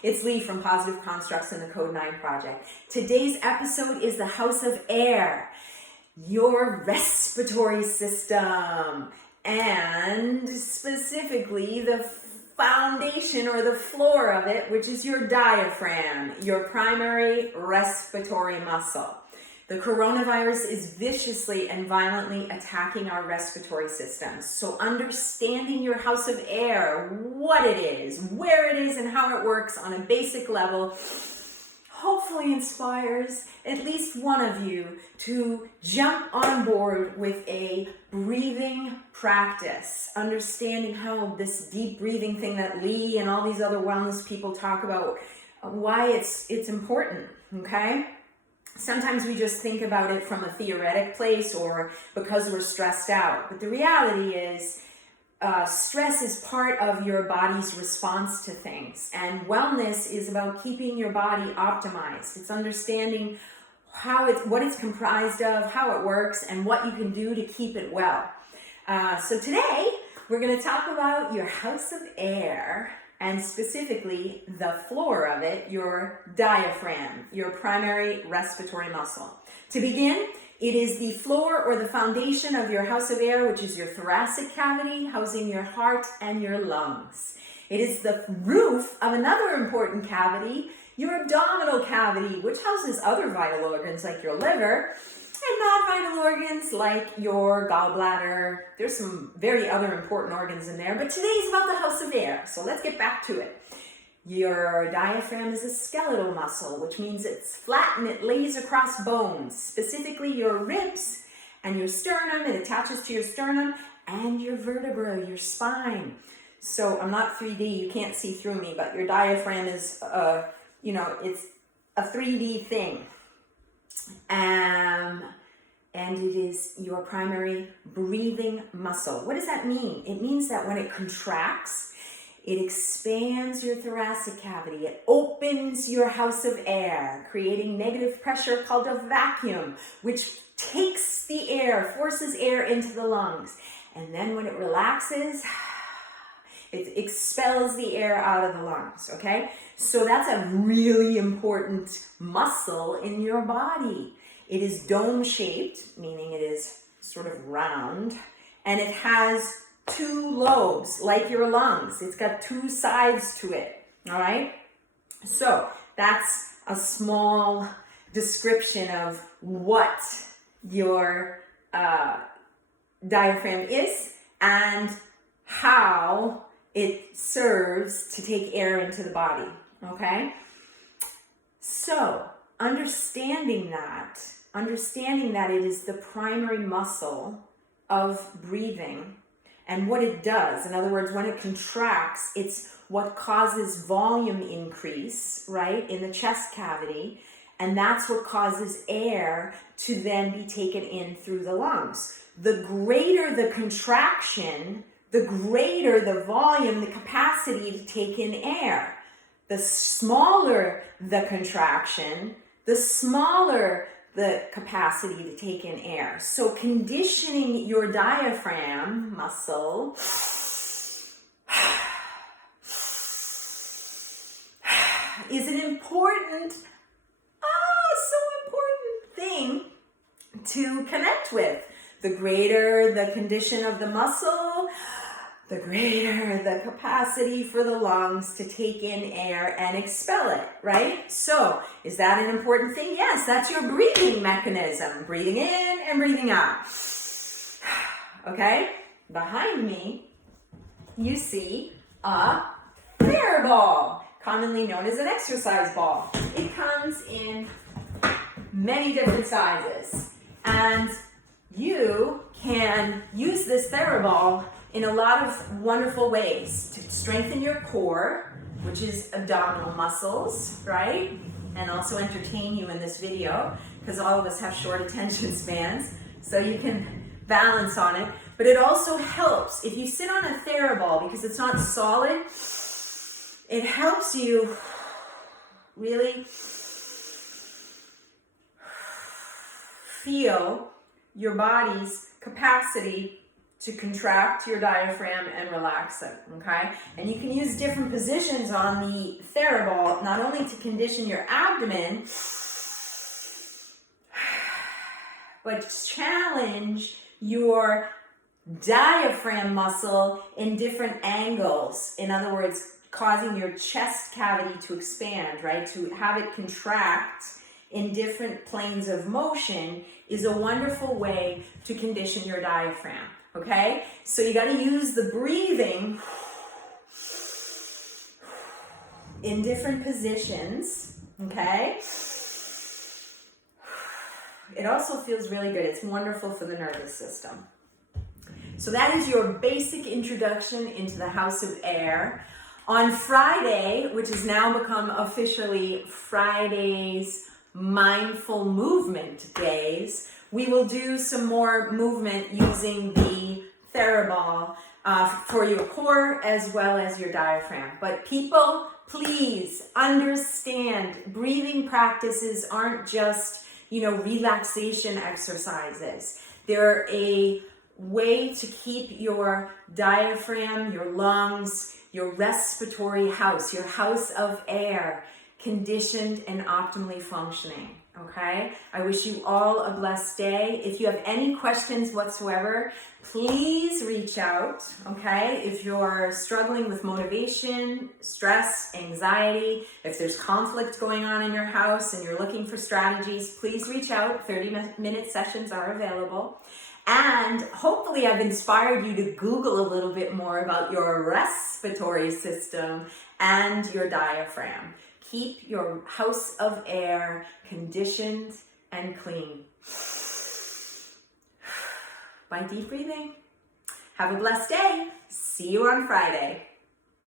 It's Lee from Positive Constructs and the Code 9 Project. Today's episode is the House of Air, your respiratory system, and specifically the foundation or the floor of it, which is your diaphragm, your primary respiratory muscle. The coronavirus is viciously and violently attacking our respiratory systems. So understanding your house of air, what it is, where it is, and how it works on a basic level, hopefully inspires at least one of you to jump on board with a breathing practice. Understanding how this deep breathing thing that Lee and all these other wellness people talk about, why it's important, okay? Sometimes we just think about it from a theoretic place or because we're stressed out. But the reality is stress is part of your body's response to things. And wellness is about keeping your body optimized. It's understanding what it's comprised of, how it works, and what you can do to keep it well. So today, we're going to talk about your house of air, and specifically the floor of it, your diaphragm, your primary respiratory muscle. To begin, it is the floor or the foundation of your house of air, which is your thoracic cavity, housing your heart and your lungs. It is the roof of another important cavity, your abdominal cavity, which houses other vital organs like your liver, and non-vital organs like your gallbladder. There's some very other important organs in there, but today's about the house of air, so let's get back to it. Your diaphragm is a skeletal muscle, which means it's flat and it lays across bones, specifically your ribs and your sternum. It attaches to your sternum and your vertebra, your spine. So I'm not 3D, you can't see through me, but your diaphragm is, it's a 3D thing. And it is your primary breathing muscle. What does that mean? It means that when it contracts, it expands your thoracic cavity. It opens your house of air, creating negative pressure called a vacuum, which takes the air, forces air into the lungs. And then when it relaxes, it expels the air out of the lungs, okay? So that's a really important muscle in your body. It is dome-shaped, meaning it is sort of round, and it has two lobes, like your lungs. It's got two sides to it, all right? So that's a small description of what your diaphragm is and how it serves to take air into the body, okay? So understanding that it is the primary muscle of breathing and what it does. In other words, when it contracts, it's what causes volume increase, right, in the chest cavity, and that's what causes air to then be taken in through the lungs. The greater the contraction, the greater the volume, the capacity to take in air. The smaller the contraction, the smaller the capacity to take in air. So conditioning your diaphragm muscle is an important, so important thing to connect with. The greater the condition of the muscle, the greater the capacity for the lungs to take in air and expel it, right? So, is that an important thing? Yes, that's your breathing mechanism. Breathing in and breathing out. Okay? Behind me, you see a Faribault, commonly known as an exercise ball. It comes in many different sizes, and you can use this Faribault in a lot of wonderful ways to strengthen your core, which is abdominal muscles, right? And also entertain you in this video, because all of us have short attention spans, so you can balance on it. But it also helps if you sit on a Faribault, because it's not solid, it helps you really feel your body's capacity to contract your diaphragm and relax it, okay? And you can use different positions on the Faribault, not only to condition your abdomen, but challenge your diaphragm muscle in different angles. In other words, causing your chest cavity to expand, right? To have it contract in different planes of motion is a wonderful way to condition your diaphragm, okay? So you got to use the breathing in different positions, okay? It also feels really good. It's wonderful for the nervous system. So that is your basic introduction into the House of Air. On Friday, which has now become officially Friday's Mindful Movement Days, we will do some more movement using the Faribault for your core as well as your diaphragm. But people, please understand, breathing practices aren't just, relaxation exercises. They're a way to keep your diaphragm, your lungs, your respiratory house, your house of air, conditioned and optimally functioning, okay? I wish you all a blessed day. If you have any questions whatsoever, please reach out, okay? If you're struggling with motivation, stress, anxiety, if there's conflict going on in your house and you're looking for strategies, please reach out. 30-minute sessions are available. And hopefully I've inspired you to Google a little bit more about your respiratory system and your diaphragm. Keep your house of air conditioned and clean. By deep breathing. Have a blessed day. See you on Friday.